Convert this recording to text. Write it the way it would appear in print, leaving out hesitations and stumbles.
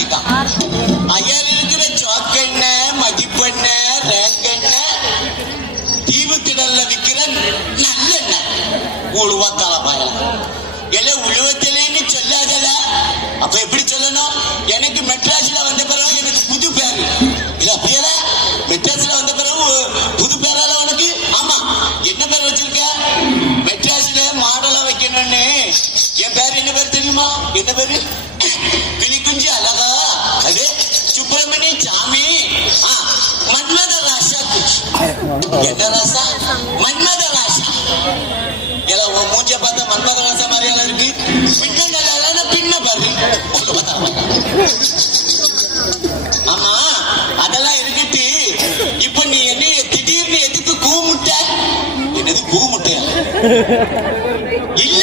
அடிப்பான். ஐயர் இருக்கிற சாக்கெண்ண மதிப்பெண்ண ரேங்கெண்ண தீவுத்திடல்ல விற்கிற நல்லெண்ணெய் உழுவத்தால பாயலாம். எல்லாம் உழுவத்திலேன்னு சொல்லாதல. அப்ப எப்படி சொல்லணும்? எனக்கு மெட்ராஸ்ல வந்த பிறகு எனக்கு புது பேரு இல்ல அப்படியே மெட்ராஸ்ல வந்த பிறகு புது பேரால உனக்கு. ஆமா, என்ன பேர் வச்சிருக்க? மெட்ராஸ்ல மாடலா வைக்கணும்னு என் பேர் என்ன பேர் தெரியுமா? என்ன பேரு? கிளிக்குஞ்சி அழகா, அது சுப்பிரமணிய சாமி, மன்மத ராசா. என்ன ராசா? மன்மத ராசா. எல்லாம் உன் மூஞ்ச பார்த்தா மன்மத ராசா மாதிரியால இருக்கு. பின்ன பின்ன பாரு. ஆமா, அதெல்லாம் இருக்கட்டு. இப்ப நீ என்ன திடீர்னு எதுக்கு கூமுட்ட? என்னது கூமுட்டையா? இல்ல